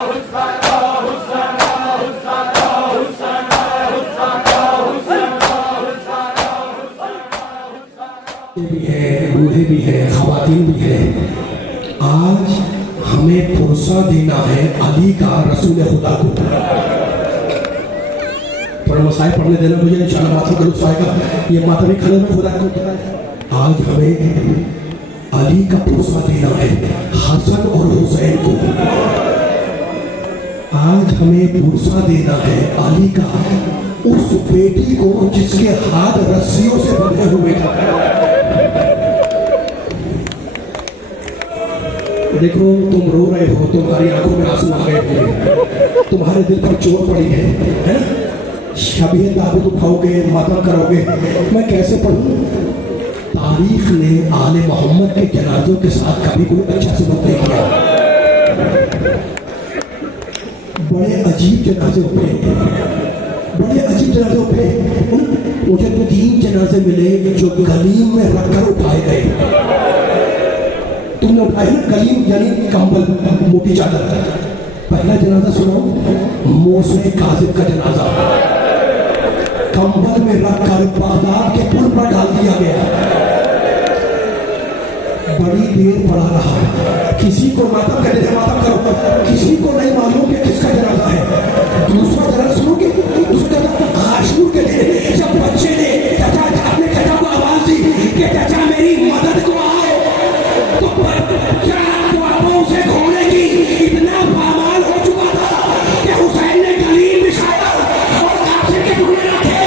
भी है, बूढ़े भी हैं, ख़वातीन भी हैं। आज हमें भरोसा देना है अली का रसूल खुदा को। थोड़ा मसाइल पढ़ने देना मुझे, इंशाल्लाह माथा का लुत्फ़ आएगा। ये माता भी खड़े में खुदा को। आज हमें अली का भरोसा देना है, हसन और हुसैन को। आज हमें भरोसा देना है अली का उस बेटी को जिसके हाथ रस्सियों से बंधे हुए थे। देखो तुम रो रहे हो, तुम्हारी आंखों में आंसू आ गए होंगे, तुम्हारे दिल पर चोट पड़ी है ना? शबीह ताबूत उठाओगे, मातम करोगे, मैं कैसे पढ़ूं? तारीख ने आले मोहम्मद के जनाजों के साथ कभी कोई अच्छा सलूक नहीं किया। बड़े अजीब जनाजे हुए, बड़े अजीब जनाजे हुए। मुझे तो 3 जनाजे मिले जो गलीम में रखकर उठाए गए। तुमने उठाई ना गलीम, यानी कंबल, मोटी चादर। पहला जनाजा सुनो, मूसे काजिब का जनाजा, कंबल में रखकर बागदाद के पुल पर डाल दिया गया। बड़ी देर पड़ा रहा, किसी को मातम करने से मातम करो, किसी को नहीं मालूम कि किसका जनाजा है। दूसरा जनाजा सुनोगे, दूसरा जनाजा आशूर के दिन जब बच्चे ने चाचा अपने चाचा को आवाज दी कि चाचा मेरी मदद को आओ, तो उसे घोड़े की इतना पामाल हो चुका था कि हुसैन ने गलीम बिछाया और काफिर के टुकड़े रखे।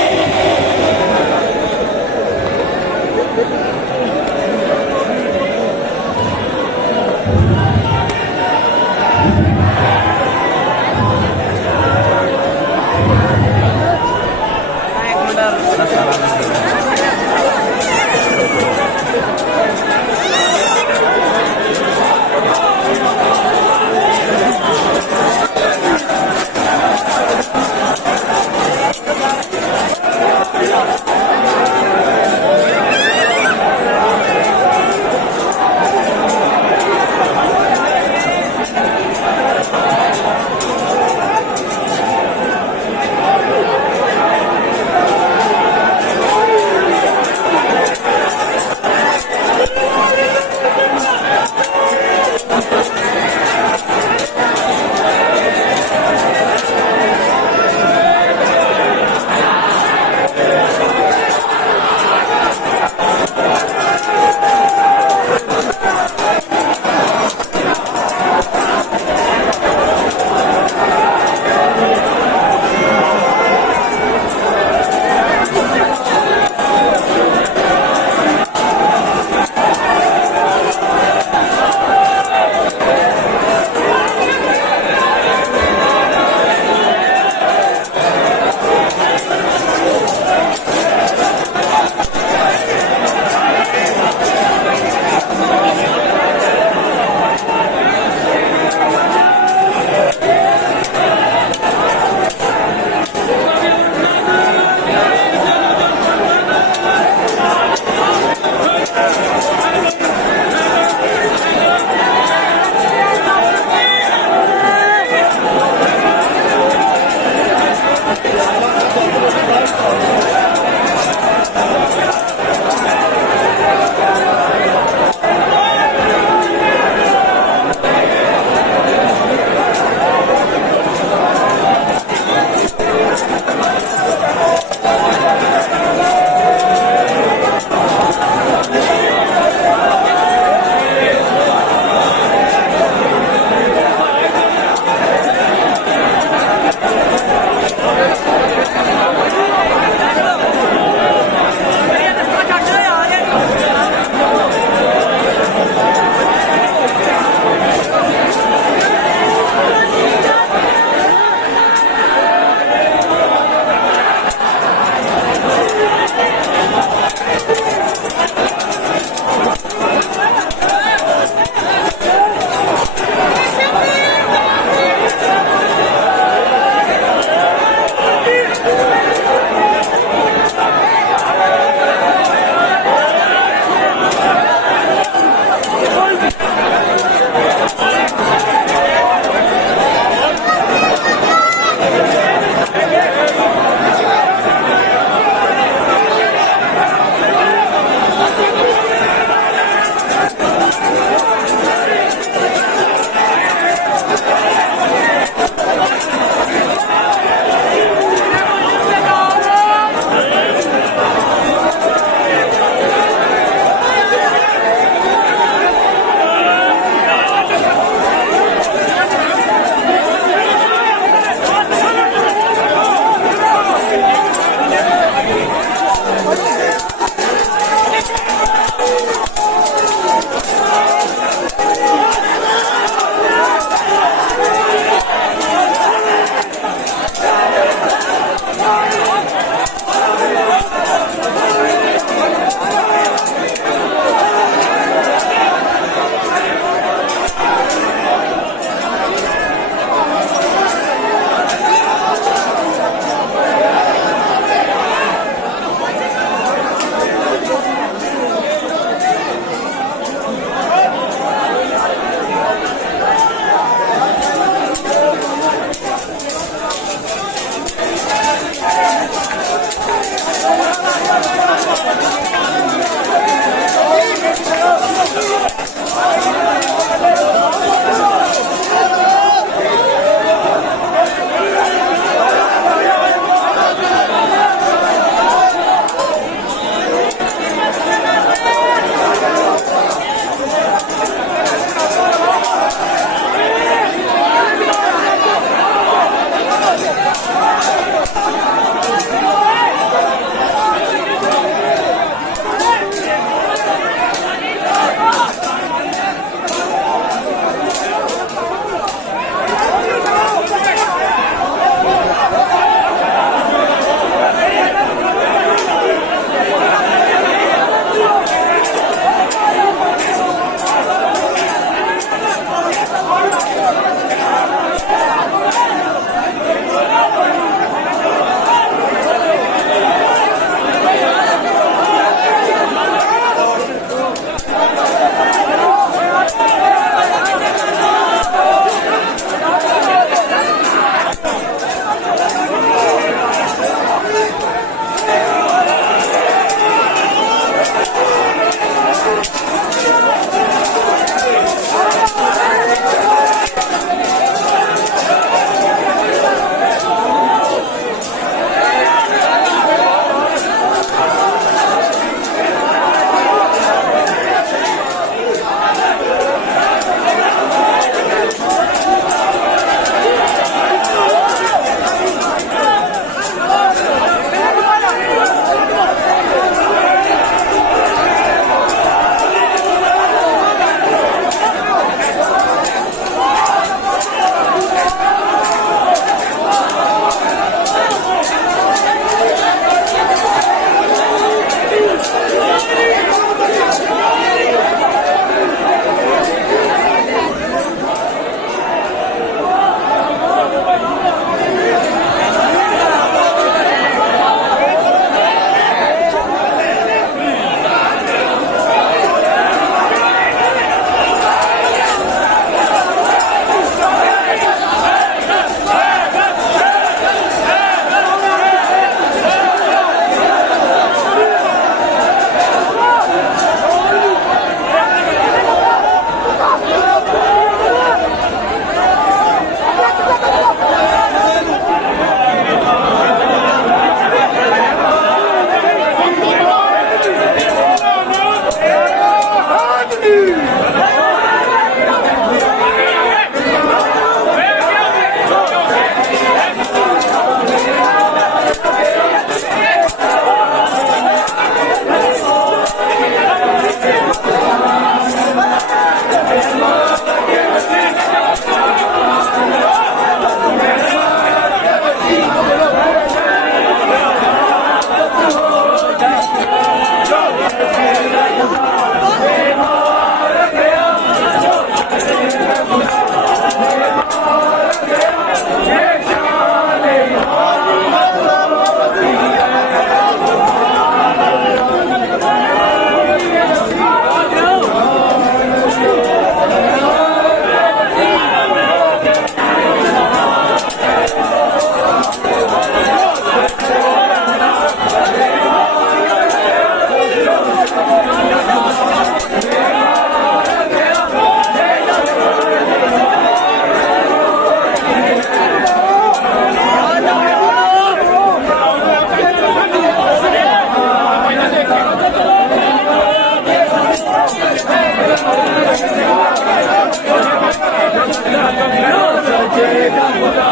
जय का खुदा